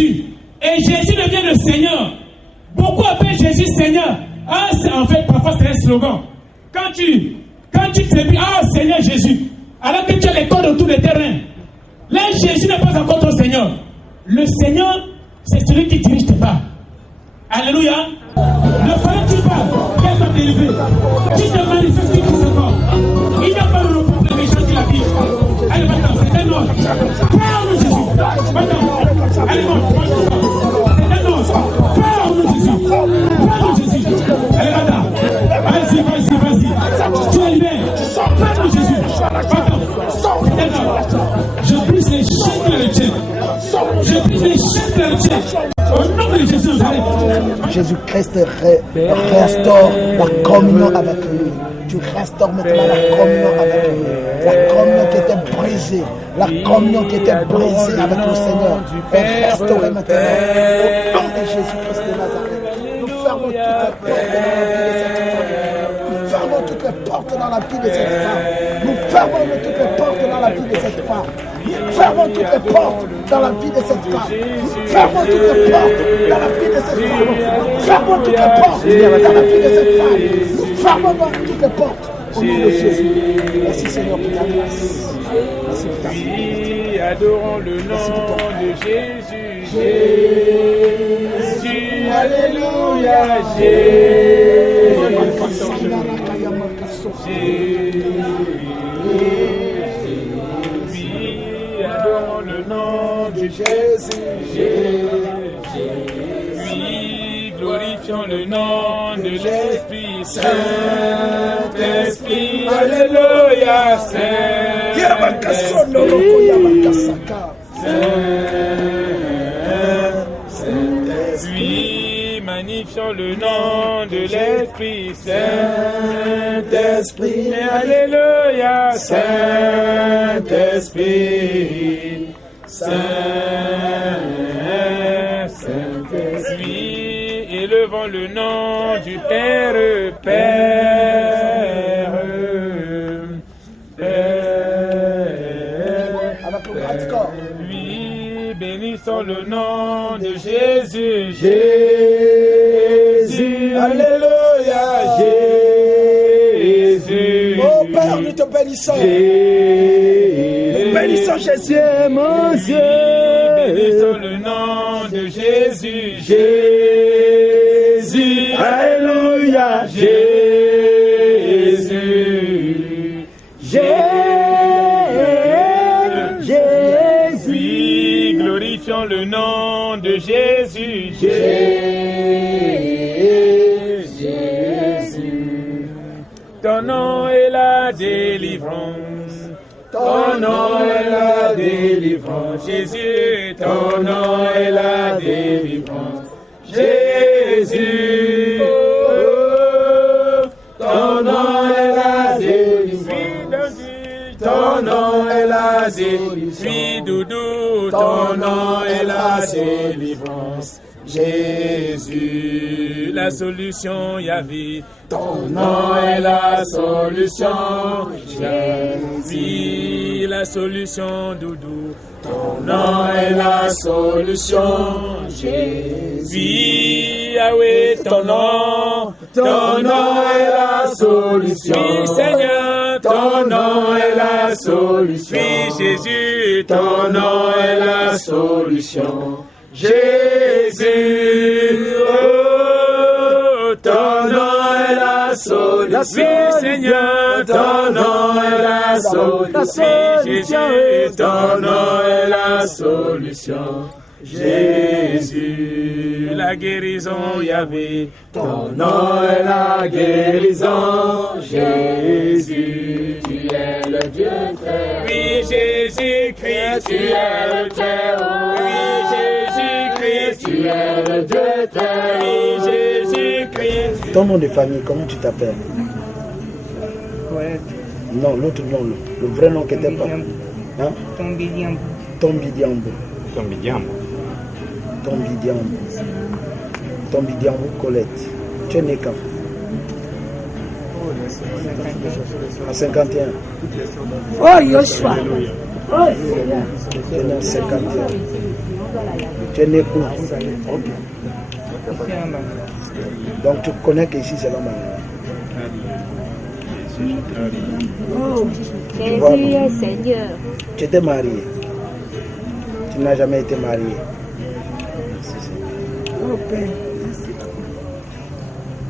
Jésus. Et Jésus devient le Seigneur. Beaucoup appellent Jésus Seigneur. Ah, c'est en fait, parfois c'est un slogan. Quand tu te dis, ah, Seigneur Jésus, alors que tu as les cordes autour des terrains. Là, Jésus n'est pas encore ton Seigneur. Le Seigneur, c'est celui qui dirige tes pas. Alléluia. Le frère qui parle, qu'elle va t'élever. Tu te manifestes tout ce corps. Il n'y a pas de repos pour les méchants qui l'habitent. Allez, maintenant, c'est un ordre. Parle Jésus. Maintenant, allez, non, c'est un ordre. Parle Jésus. Parle Jésus. Allez, maintenant. Vas-y. Tu es libéré. Parle Jésus. Maintenant, c'est un ordre. Je brise les chaînes de la tienne. Je brise les chaînes de la tienne. Au nom de Jésus, Jésus-Christ restaure la communion avec lui. Tu restaures maintenant la communion avec lui. La communion qui était brisée. La communion qui était brisée avec le Seigneur. Restaurée maintenant. Au nom de Jésus-Christ de Nazareth. Nous fermons toutes les portes dans la vie de cette femme. Nous fermons toutes les portes dans la vie de cette femme. Nous fermons toutes les portes dans la vie de cette femme. Nous fermons toutes les portes dans la vie de cette femme. Nous fermons toutes les portes dans la vie de cette femme. Nous fermons toutes les portes. Au nom de Jésus. Merci Seigneur pour ta grâce. Merci pour ta grâce. Adorons le nom de Jésus. Jésus, alléluia, Jésus. Adorons le nom de Jésus. Oui, glorifions le nom de l'Esprit Saint. Esprit, alléluia, oui, magnifions le nom de l'Esprit Saint-Esprit, alléluia, Saint-Esprit, Saint-Esprit, élevons le nom du Père. Oui, bénissons le nom de Jésus. Jésus, alléluia, Jésus. Oh Père, nous te bénissons. Nous bénissons Jésus, mon Dieu. Bénissons le nom de Jésus. Jésus, alléluia, Jésus. Oui, glorifions le nom de Jésus. Jésus. Ton nom est la délivrance. Ton nom est la délivrance. Jésus, ton nom est la délivrance. Jésus, oh, ton nom est la délivrance. Ton nom est la délivrance. Oui, doudou, ton nom est la délivrance. Jésus, la solution, Yahvé. Ton nom est la solution. Jésus, la solution, doudou. Ton nom est la solution. Jésus, Yahweh, ton nom est la solution. Oui, Seigneur, ton nom est la solution. Oui, Jésus, ton nom est la solution. Jésus, oh, ton nom est la solution. Oui, Seigneur, ton nom est la solution. Jésus, ton nom est la solution. Jésus, la guérison, Yahvé, ton nom est la guérison. Jésus, tu es le Dieu très haut. Oui, Jésus-Christ, tu es le très haut. Oui, Jésus-Christ, tu es le Dieu très haut. Oui, Jésus-Christ. Ton nom de famille, comment tu t'appelles? Ouais. Non, l'autre nom, le vrai nom qui était pas. Hein? Tombidiambo. Tombidiambo. Tombidiambo Colette. Tu es né quand? À 51. Oh, Yoshua. Oh Seigneur. Tu es né en 50 ans. Tu es né où? Ok. Donc tu connais qu'ici c'est l'homme marié. Oh, Jésus est Seigneur. Tu étais marié. Tu n'as jamais été marié. Oh Père, merci.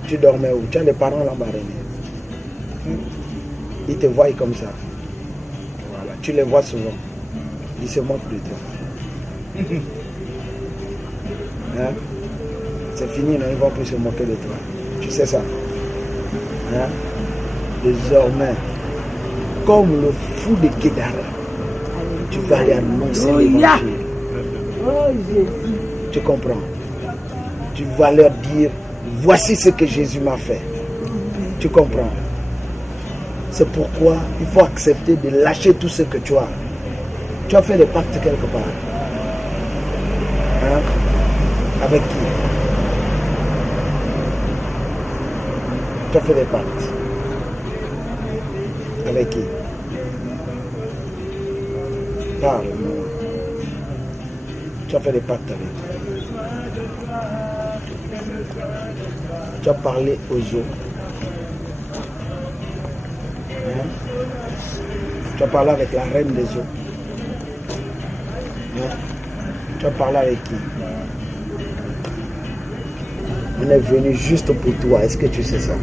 Tu dormais où? Tu as des parents là-bas. Ils te voient comme ça. Voilà. Tu les vois souvent. Ils se moquent de toi. Hein? C'est fini, non? Ils vont plus se moquer de toi. Tu sais ça? Hein? Désormais, comme le fou de Kédara, tu vas aller annoncer l'évangile. Oh Jésus. Tu comprends? Tu vas leur dire, voici ce que Jésus m'a fait. Tu comprends? C'est pourquoi il faut accepter de lâcher tout ce que tu as. Tu as fait le pacte quelque part. Hein? Avec qui? Tu as fait le pacte. Avec qui? Parle. Tu as fait des pactes avec qui? Tu as parlé aux eaux. Hein? Tu as parlé avec la reine des eaux. Hein? Tu as parlé avec qui? On est venu juste pour toi. Est-ce que tu sais ça?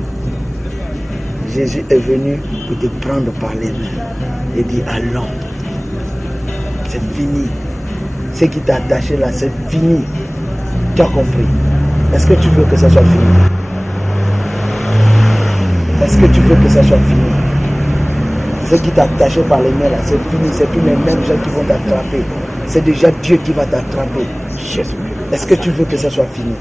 Jésus est venu pour te prendre par les mains et dire allons. C'est fini. Ce qui t'a attaché là, c'est fini. Tu as compris. Est-ce que tu veux que ça soit fini? Est-ce que tu veux que ça soit fini? Ce qui t'a attaché par les mains là, c'est fini. C'est plus les mêmes gens qui vont t'attraper. C'est déjà Dieu qui va t'attraper. Est-ce que tu veux que ça soit fini?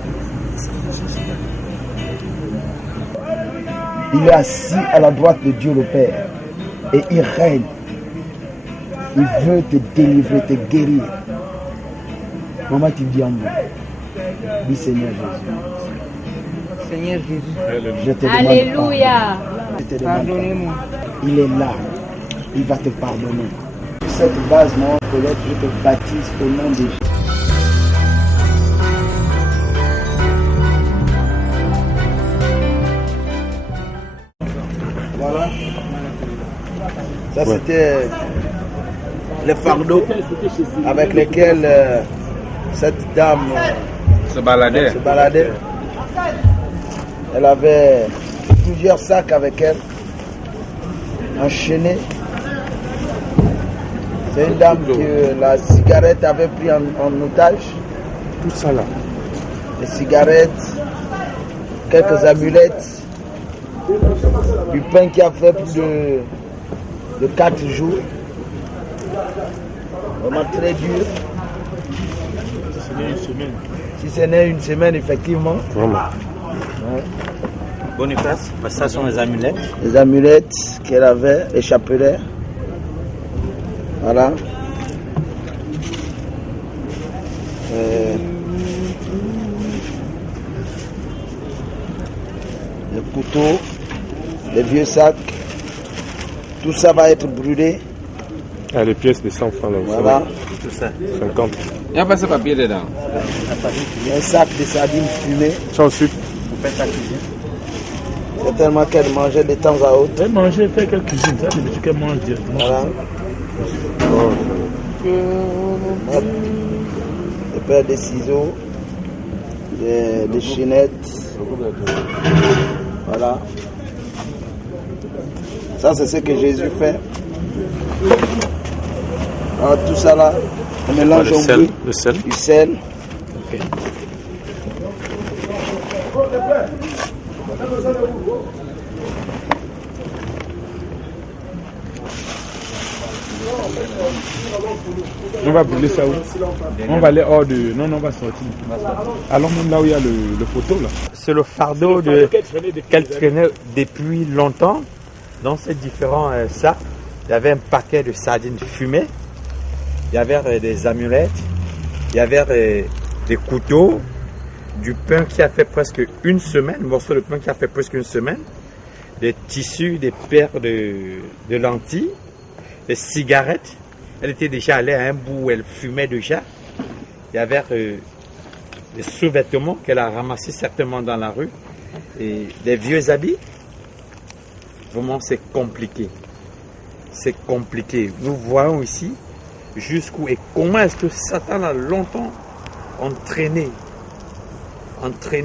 Il est assis à la droite de Dieu le Père et il règne. Il veut te délivrer, te guérir. Comment tu dis en moi? Dis Seigneur Jésus. Seigneur Jésus, Je te demande Alléluia. pardon. Je te demande pardonnez-moi. pardon. Il est là. Il va te pardonner. Sur cette base, mon collègue, je te baptise au nom de Jésus. Voilà. Ça, c'était les fardeaux avec lesquels cette dame Se balader. se baladait. Elle avait plusieurs sacs avec elle, enchaînés. C'est une dame que la cigarette avait pris en otage. Tout ça là. Les cigarettes, quelques amulettes, du pain qui a fait plus de 4 jours. Vraiment très dur. Si ce n'est une semaine, effectivement. Vraiment. Ouais. Boniface, ça sont les amulettes. Les amulettes qu'elle avait, les chapelets. Voilà. Les couteaux, les vieux sacs. Tout ça va être brûlé. Ah, les pièces de 100 francs là. Voilà. Tout ça. 50. Il n'y a pas ce papier dedans. Un sac de sardines fumées. Sans sucre. Vous faites la cuisine. C'est tellement qu'elle mangeait de temps à autre. Elle mangeait, fait quelques cuisines. Ça, c'est le qu'elle mange directement. Voilà. Hop. Des paires de ciseaux, des chaînettes. Voilà. Ça, c'est ce que Jésus fait. Alors, tout ça là, on mélange au bruit. Le sel. Du sel. Ok. On va brûler ça où? On va aller hors de... Non, on va sortir. Allons même là où il y a le poteau là. C'est le fardeau qu'elle traînait depuis longtemps. Dans ces différents sacs, il y avait un paquet de sardines fumées. Il y avait des amulettes. Il y avait des couteaux. Du pain qui a fait presque une semaine. Un morceau de pain qui a fait presque une semaine. Des tissus, des paires de lentilles. Des cigarettes. Elle était déjà allée à un bout où elle fumait déjà. Il y avait des sous-vêtements qu'elle a ramassés certainement dans la rue et des vieux habits. Vraiment, c'est compliqué. C'est compliqué. Nous voyons ici jusqu'où et comment est-ce que Satan a longtemps entraîné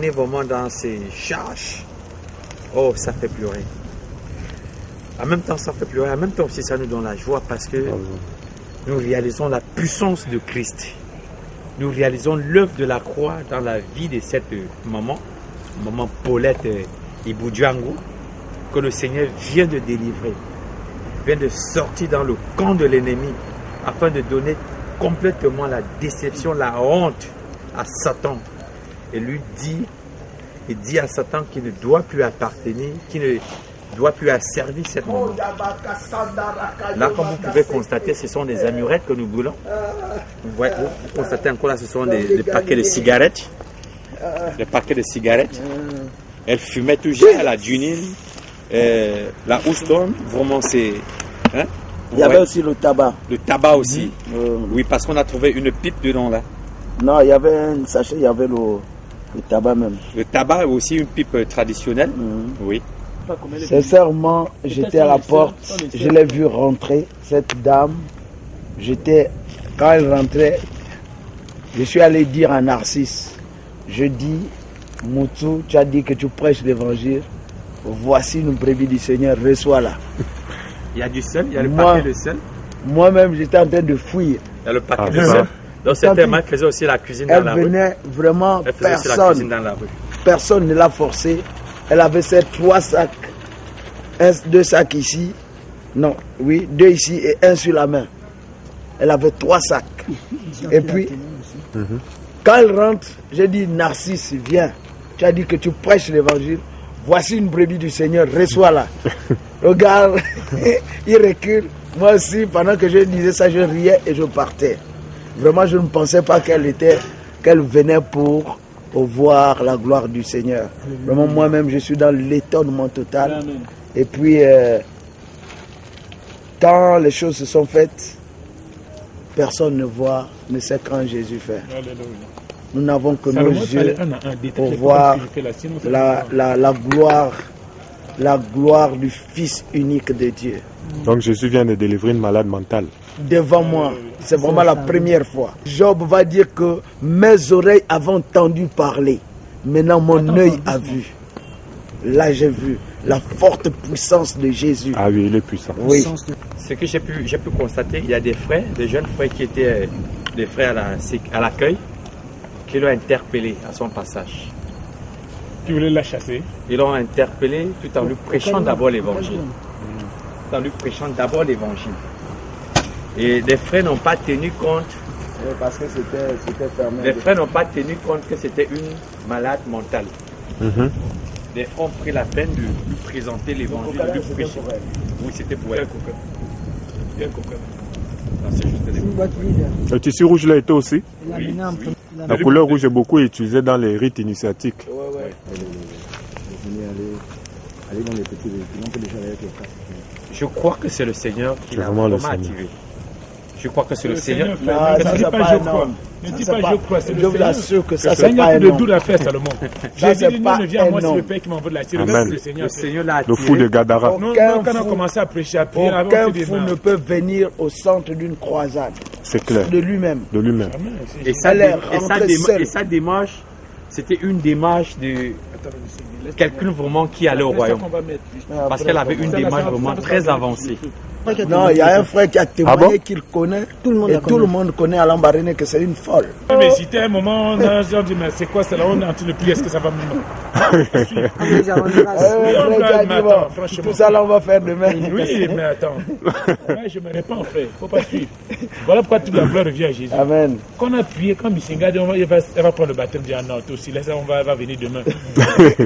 vraiment dans ses charges. Oh, ça fait pleurer. En même temps, ça fait pleurer. En même temps aussi, ça nous donne la joie parce que nous réalisons la puissance de Christ. Nous réalisons l'œuvre de la croix dans la vie de cette maman Paulette Ibudjango, que le Seigneur vient de délivrer, vient de sortir dans le camp de l'ennemi afin de donner complètement la déception, la honte à Satan. Et lui dit à Satan qu'il ne doit plus appartenir, qu'il ne doit plus asservir cette maman. Là, comme vous pouvez constater, ce sont des amurettes que nous brûlons. Vous constatez encore là, ce sont des paquets de cigarettes. Des paquets de cigarettes. Elle fumait toujours à la Junine, la Houston. Vraiment, c'est... Hein? Il y avait aussi le tabac. Le tabac aussi. Oui, parce qu'on a trouvé une pipe dedans là. Non, il y avait un sachet, il y avait le tabac même. Le tabac aussi une pipe traditionnelle. Oui. Sincèrement, j'étais à la porte, je l'ai vu rentrer, cette dame. Quand elle rentrait, je suis allé dire à Narcisse, je dis, Moutou, tu as dit que tu prêches l'évangile, voici une brebis du Seigneur, reçois-la. Il y a du sel, il y a le paquet de sel. Moi-même, j'étais en train de fouiller. Il y a le paquet de sel. Donc c'était moi qui faisais aussi la cuisine dans la rue. Elle venait vraiment, Elle faisait aussi la cuisine dans la rue. Personne ne l'a forcée. Elle avait ces 3 sacs. 2 sacs ici. Non, oui, 2 ici et 1 sur la main. Elle avait 3 sacs. Et puis, quand elle rentre, j'ai dit, Narcisse, viens. Tu as dit que tu prêches l'évangile. Voici une brebis du Seigneur, reçois-la. Regarde, il recule. Moi aussi, pendant que je disais ça, je riais et je partais. Vraiment, je ne pensais pas qu'elle venait pour voir la gloire du Seigneur. Vraiment, moi-même, je suis dans l'étonnement total. Et puis, quand les choses se sont faites, personne ne voit, ne sait quand Jésus fait. Nous n'avons que nos yeux pour voir la gloire du Fils unique de Dieu. Donc Jésus vient de délivrer une malade mentale. Devant moi, c'est vraiment la première fois. Job va dire que mes oreilles avaient entendu parler, maintenant mon œil a vu. Là j'ai vu la forte puissance de Jésus. Ah oui, il est puissant. Oui. Ce que j'ai pu constater, il y a des frères, des jeunes frères qui étaient des frères à l'accueil, qui l'ont interpellé à son passage. Tu voulais la chasser? Ils l'ont interpellé tout en lui prêchant d'abord l'évangile. Tout en lui prêchant d'abord l'évangile. Et les frères n'ont pas tenu compte. Parce que c'était fermé. Les frères n'ont pas tenu compte que c'était une malade mentale. Les frères ont pris la peine de lui présenter l'évangile, de lui prêcher. Oui, c'était pour elle. Bien coca. C'est juste Le tissu rouge là était aussi. oui. La couleur rouge est beaucoup utilisée dans les rites initiatiques. Je crois que c'est le Seigneur qui l'a Vraiment le vraiment Seigneur. activé. Je crois que c'est le Seigneur. Non, ça c'est pas un homme. Ne dis pas je crois, c'est le Je vous Seigneur. assure que ça Le c'est Seigneur pas a un plus de homme. tout la faire, Salomon. Ça, Jésus c'est dit, pas non, ne viens à moi, un c'est le homme. Père qui m'envoie de la tirer. Amen. Le Seigneur Le fait. Seigneur l'a Le fou attiré. de Gadara. Non, Aucun quand on a fou. commencé à prêcher, à prier, là, Aucun on s'est fou dit, ne peut venir au centre d'une croisade C'est clair. de lui-même. De lui-même. Et sa, Elle est et sa rentrée déma- seule. et sa démarche, c'était une démarche de quelqu'un vraiment qui allait au royaume. Parce qu'elle avait une démarche vraiment très avancée. Non, il y a un frère qui a témoigné Ah bon? qu'il connaît. Tout le monde connaît Alain Baréné que c'est une folle. Mais hésité un moment, on a dit, mais c'est quoi cela? On est en train de prier, est-ce que ça va me. franchement. Tout ça là on va faire demain. Oui, mais attends. Ouais, je me réponds, frère. Il ne faut pas suivre. Voilà pourquoi toute la gloire revient à Jésus. Amen. Quand on a prié, quand Missinga dit, elle va prendre le baptême, dit, ah non, toi aussi, laisse, on va venir demain.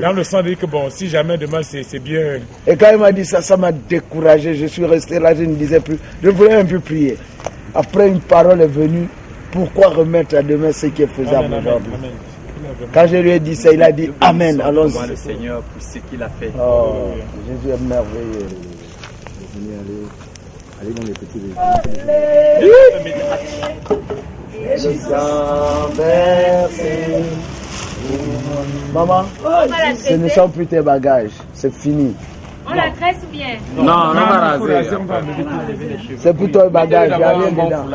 Dans le sens de dire que bon, si jamais demain c'est bien. Et quand il m'a dit ça, ça m'a découragé. Je suis resté là, je ne disais plus. Je ne voulais même plus prier. Après, une parole est venue. Pourquoi remettre à demain ce qui est faisable Amen, aujourd'hui? amen. Quand je lui ai dit ça, il a dit Amen. Allons-y. Gloire le Seigneur pour ce qu'il a fait. Oh, Jésus est merveilleux. Allez dans les petits Maman, ce ne sont plus tes bagages, c'est fini. On la tresse ou bien? Non, on va raser. C'est pour toi le bagage, il n'y a rien dedans.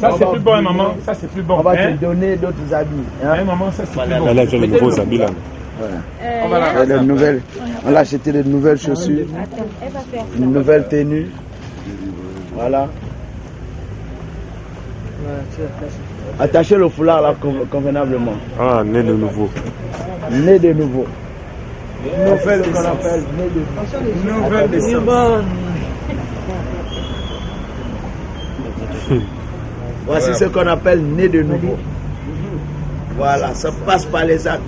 Ça c'est plus bon, maman. Ça c'est plus bon. On va te donner d'autres habits. Hein, maman, ça c'est plus bon. Elle a déjà les nouveaux habits là. On l'a acheté de nouvelles chaussures, une nouvelle tenue. Voilà. Attachez le foulard là convenablement. Ah, né de nouveau. Né de nouveau. On fait ce qu'on appelle né de nouveau. Nouvelle naissance. Voici ce qu'on appelle né de nouveau. Voilà, ça passe par les actes.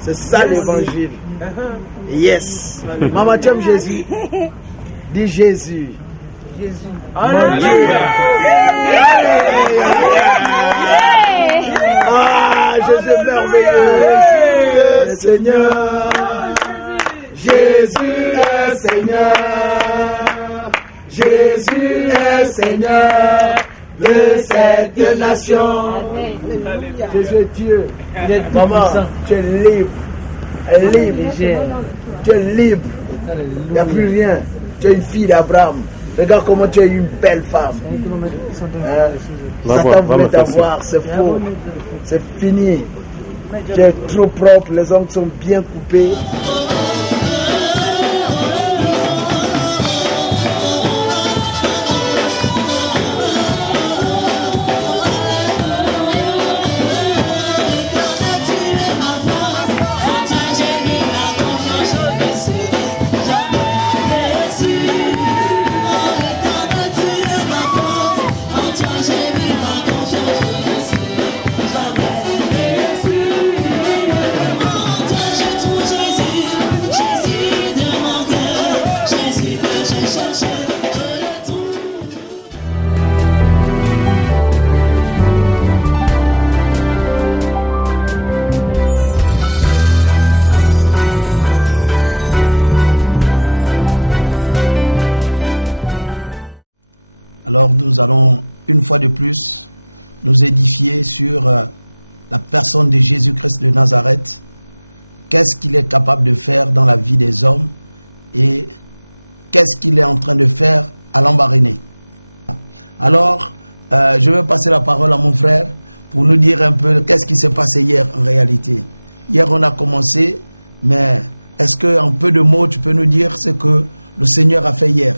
C'est ça l'évangile. Yes. Maman, tu aimes Jésus? Dis Jésus. Jésus. Alléluia. Ah, Jésus est merveilleux. Jésus est Seigneur. Jésus est Seigneur. Jésus est Seigneur de cette nation. Jésus est Dieu. Maman, tu es libre. Libre. Tu es libre. Il n'y a plus rien. Tu es une fille d'Abraham. Regarde comment tu es une belle femme. Satan voulait t'avoir, c'est faux. C'est fini. Tu es trop propre, les ongles sont bien coupés. Alors nous allons une fois de plus nous édifier sur la personne de Jésus-Christ de Nazareth. Qu'est-ce qu'il est capable de faire dans la vie des hommes et qu'est-ce qu'il est en train de faire à Lambaréné. Alors, je vais passer la parole à mon frère pour nous dire un peu qu'est-ce qui s'est passé hier en réalité. Hier on a commencé, mais est-ce qu'en peu de mots tu peux nous dire ce que le Seigneur a fait hier?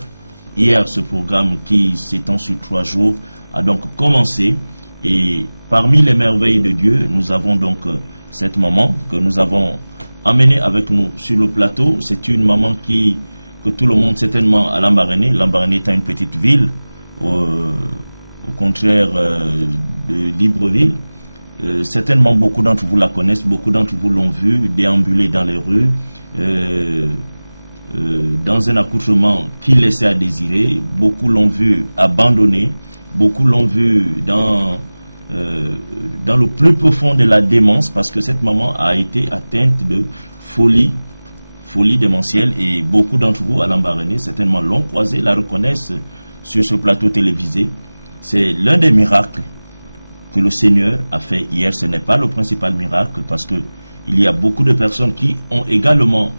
Hier, ce programme qui s'étend sur 3 jours a donc commencé et parmi les merveilles de Dieu, nous avons donc cette maman que nous avons amenée avec nous sur le plateau. C'est une maman que tout le monde certainement à Lambaréné. Lambaréné étant une petite ville, au contraire de Libreville. Certainement beaucoup d'entre vous la connaissent, beaucoup d'entre vous l'ont vue déambuler dans les rues. Dans un accouchement qui laissait à désirer, beaucoup l'ont vu abandonné, beaucoup l'ont vu dans le plus profond de la démence, parce que cette maman a été atteinte de folie démentielle, et beaucoup d'entre vous à Lambaréné certainement l'ont croisée, la reconnaissent sur ce plateau télévisé. C'est l'un des miracles que le Seigneur a fait hier. Ce n'est pas le principal miracle, parce que il y a beaucoup de personnes qui ont également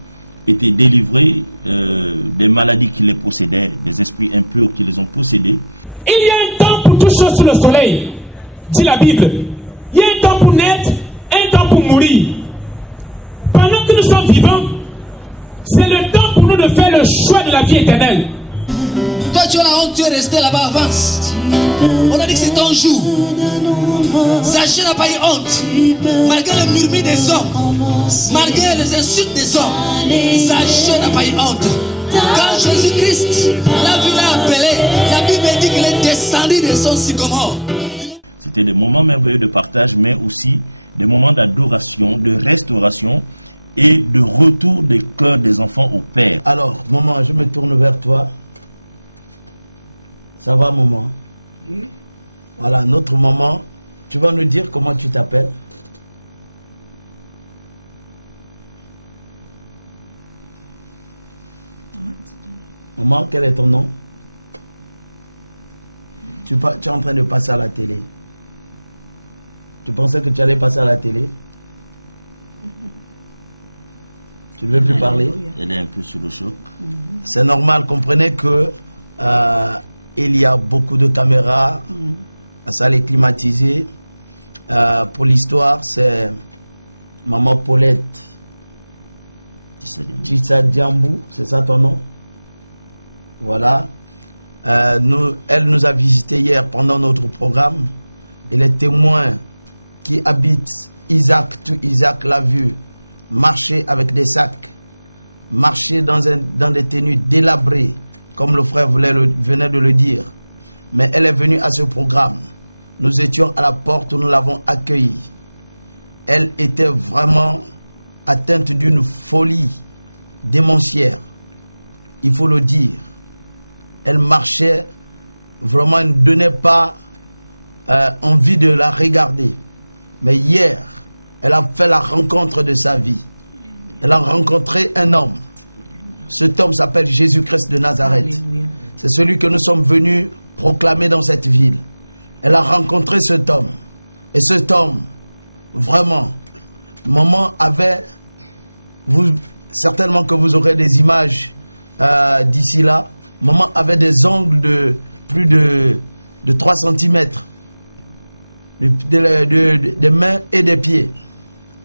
été délivrés des maladies qui les possédaient, des esprits impurs qui les ont possédés. Il y a un temps pour toutes choses sur le soleil, dit la Bible. Il y a un temps pour naître, un temps pour mourir. Pendant que nous sommes vivants, c'est le temps pour nous de faire le choix de la vie éternelle. Toi tu as la honte, tu es resté là-bas, avance. On a dit que c'est ton jour. Zaché n'a pas eu honte. Malgré le murmure des hommes, malgré les insultes des hommes, Zaché n'a pas eu honte. Quand Jésus-Christ l'a vu, l'a appelé, la Bible dit qu'il est descendu de son sycomore. C'était des moments merveilleux de partage, mais aussi des moments d'adoration, de restauration et de retour des cœurs des enfants au Père. Alors, maman, je me tourne vers toi. Ça va, maman? Voilà, notre maman. Tu vas nous dire comment tu t'appelles? Maman, quel est ton nom? Tu es en train de passer à la télé. Tu pensais que tu allais passer à la télé? Tu ne veux plus parler? Elle est un peu sous le choc. C'est normal, comprenez que il y a beaucoup de caméras, la salle est climatisée. Pour l'histoire, c'est Maman Paulette Tissa Diambou, c'est ça ton nom? Voilà. Elle nous a visité hier pendant notre programme. Et les témoins qui habitent Isaac, tout Isaac l'a vu marcher avec des sacs, marcher dans des tenues délabrées, comme le frère venait de le dire. Mais elle est venue à ce programme. Nous étions à la porte, nous l'avons accueillie. Elle était vraiment atteinte d'une folie démentielle. Il faut le dire. Elle marchait, vraiment, elle ne donnait pas envie de la regarder. Mais hier, elle a fait la rencontre de sa vie. Elle a rencontré un homme. Cet homme s'appelle Jésus-Christ de Nazareth. Alléluia. C'est celui que nous sommes venus proclamer dans cette ville. Elle a rencontré cet homme. Et cet homme, vraiment, maman avait, certainement que vous aurez des images d'ici là, maman avait des ongles de plus de 3 cm. Des mains et des pieds.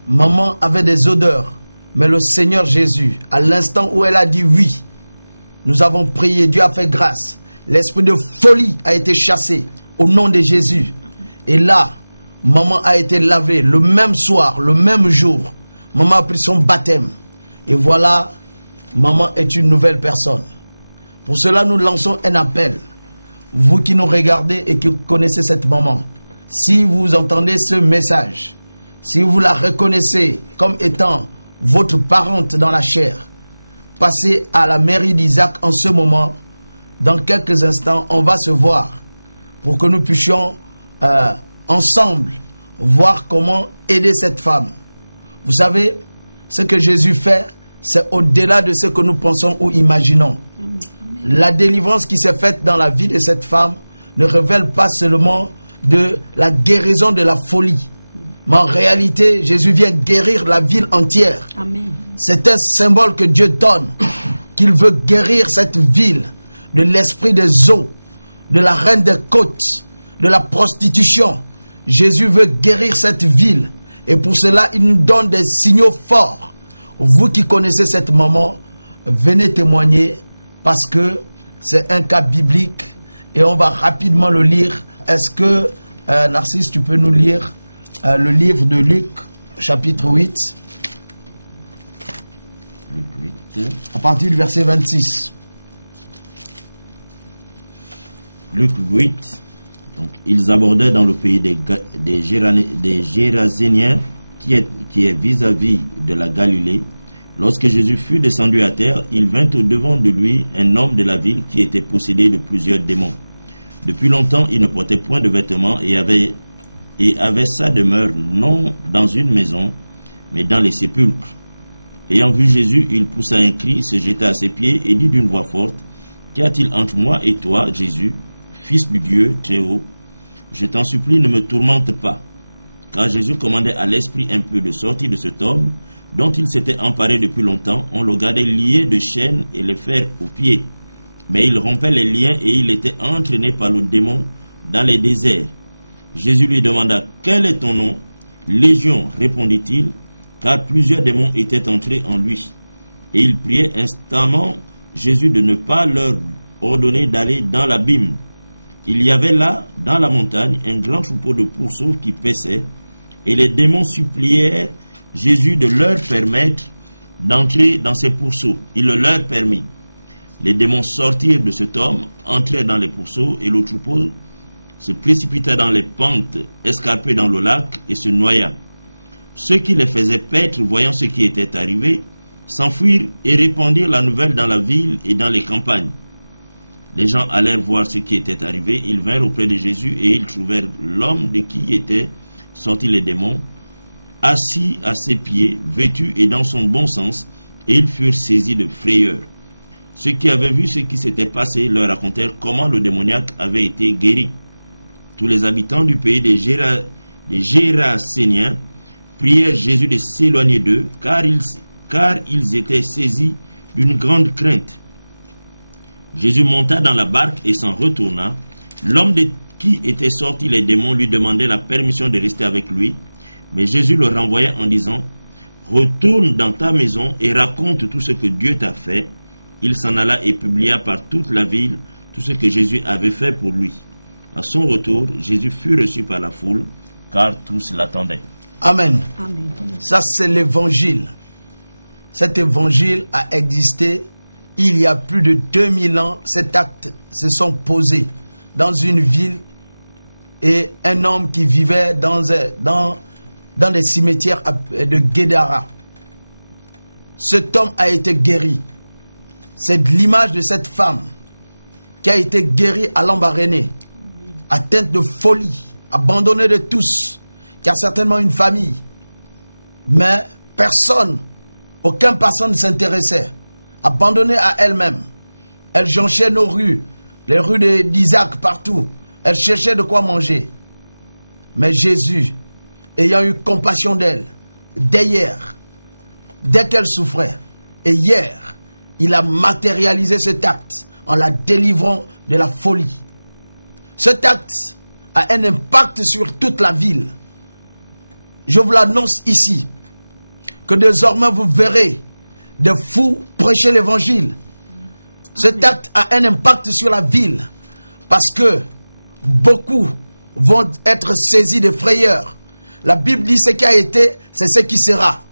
Maman avait des odeurs. Mais le Seigneur Jésus, à l'instant où elle a dit oui, nous avons prié, Dieu a fait grâce. L'esprit de folie a été chassé au nom de Jésus. Et là, maman a été lavée le même soir, le même jour. Maman a pris son baptême. Et voilà, maman est une nouvelle personne. Pour cela, nous lançons un appel. Vous qui nous regardez et qui connaissez cette maman, si vous entendez ce message, si vous la reconnaissez comme étant votre parente dans la chair, passez à la mairie d'Isaac en ce moment. Dans quelques instants, on va se voir pour que nous puissions ensemble voir comment aider cette femme. Vous savez, ce que Jésus fait, c'est au-delà de ce que nous pensons ou imaginons. La délivrance qui s'est faite dans la vie de cette femme ne révèle pas seulement de la guérison de la folie. Mais en réalité, Jésus vient guérir la ville entière. Amen. C'est un symbole que Dieu donne, qu'il veut guérir cette ville de l'esprit des eaux, de la reine des côtes, de la prostitution. Jésus veut guérir cette ville. Et pour cela, il nous donne des signaux forts. Vous qui connaissez cette maman, venez témoigner parce que c'est un cas biblique et on va rapidement le lire. Est-ce que, Narcisse, tu peux nous lire le livre de Luc, chapitre 8, Luc 8, à partir du verset 26. Luc 8, donc ils abordaient dans le pays des Géraséniens qui est vis-à-vis de la Galilée. Lorsque Jésus fut descendu à terre, il vint au-devant de lui un homme de la ville qui était possédé de plusieurs démons. Depuis longtemps, il ne portait point de vêtements et avait sa demeure non dans une maison, mais dans les sépulcres. Ayant vu Jésus, il poussa un cri, se jeta à ses pieds et dit d'une voix forte, « Qu'y a-t-il entre moi et toi, Jésus, Fils du Dieu très haut? Je t'en supplie, ne me tourmente pas. » Car Jésus commandait à l'esprit un peu de sortir de cet homme, dont il s'était emparé depuis longtemps. On le gardait lié de chaînes et les fers aux pieds. Mais il rompait les liens et il était entraîné par le démon dans les déserts. Jésus lui demanda, « Quel est ton nom ?» « Légion, répondit-il, car plusieurs démons étaient entrés en lui. Et il priait instamment Jésus de ne pas leur ordonner d'aller dans l'abîme. Il y avait là, dans la montagne, un grand troupeau de pourceaux qui paissaient, et les démons supplièrent Jésus de leur permettre d'entrer dans ces pourceaux. Il le leur permit. Les démons sortirent de cet homme, entrèrent dans les pourceaux, et le troupeau se précipita dans les pentes escarpées dans le lac et se noya. Ceux qui les faisaient paître, voyant ce qui était arrivé, s'enfuirent et répandirent la nouvelle dans la ville et dans les campagnes. Les gens allèrent voir ce qui était arrivé. Ils vinrent auprès de Jésus et ils trouvèrent l'homme de qui étaient sortis les démons, assis à ses pieds, vêtu et dans son bon sens, et ils furent saisis de frayeur. Ceux qui avaient vu ce qui s'était passé leur racontèrent comment le démoniaque avait été guéri. Tous les habitants du pays des Géraséniens prièrent Jésus de s'éloigner d'eux, car ils étaient saisis d'une grande crainte. Jésus monta dans la barque et s'en retourna. L'homme de qui étaient sortis les démons lui demandait la permission de rester avec lui, mais Jésus le renvoya en disant: retourne dans ta maison et raconte tout ce que Dieu t'a fait. Il s'en alla et publia par toute la ville tout ce que Jésus avait fait pour lui. À son retour, Jésus fut reçu par la foule, car tous l'attendaient. Amen. Amen. Ça, c'est l'évangile. Cet évangile a existé il y a plus de 2000 ans. Cet acte se sont posés dans une ville et un homme qui vivait dans les cimetières de Guédara. Cet homme a été guéri. C'est l'image de cette femme qui a été guérie à l'embarrané, atteinte de folie, abandonnée de tous, qui a certainement une famille. Mais aucun personne ne s'intéressait, abandonnée à elle-même. Elle jonchait nos rues, les rues d'Isaac partout. Elle cherchait de quoi manger. Mais Jésus, ayant eu compassion d'elle, dès qu'elle souffrait, et hier, il a matérialisé cet acte en la délivrant de la folie. Cet acte a un impact sur toute la ville. Je vous l'annonce ici, que désormais vous verrez des fous prêcher l'évangile. Cet acte a un impact sur la ville, parce que beaucoup vont être saisis de frayeur. La Bible dit: ce qui a été, c'est ce qui sera.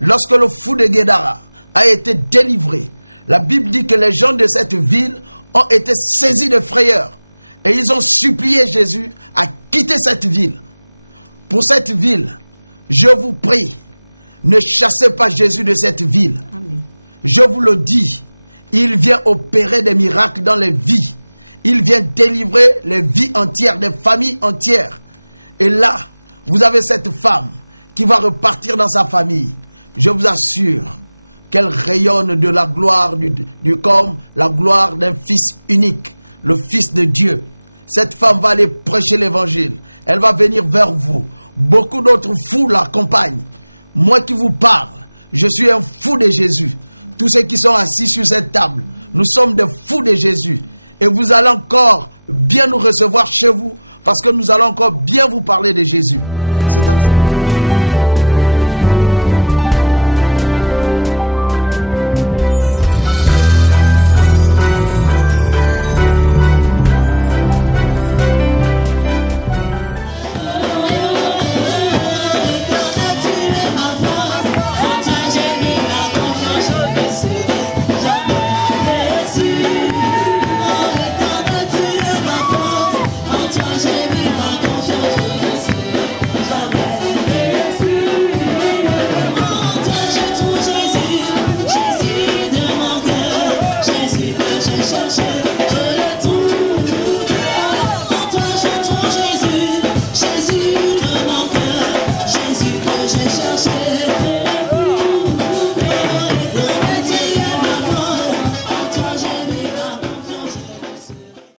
Lorsque le fou de Guédara a été délivré, la Bible dit que les gens de cette ville ont été saisis de frayeur. Et ils ont supplié Jésus à quitter cette ville. Pour cette ville, je vous prie, ne chassez pas Jésus de cette ville. Amen. Je vous le dis, il vient opérer des miracles dans les vies. Il vient délivrer les vies entières, des familles entières. Et là, vous avez cette femme qui va repartir dans sa famille. Je vous assure qu'elle rayonne de la gloire comme la gloire d'un fils unique, le Fils de Dieu. Cette femme va aller prêcher l'évangile. Elle va venir vers vous. Beaucoup d'autres fous l'accompagnent. Moi qui vous parle, je suis un fou de Jésus. Tous ceux qui sont assis sur cette table, nous sommes des fous de Jésus. Et vous allez encore bien nous recevoir chez vous, parce que nous allons encore bien vous parler de Jésus.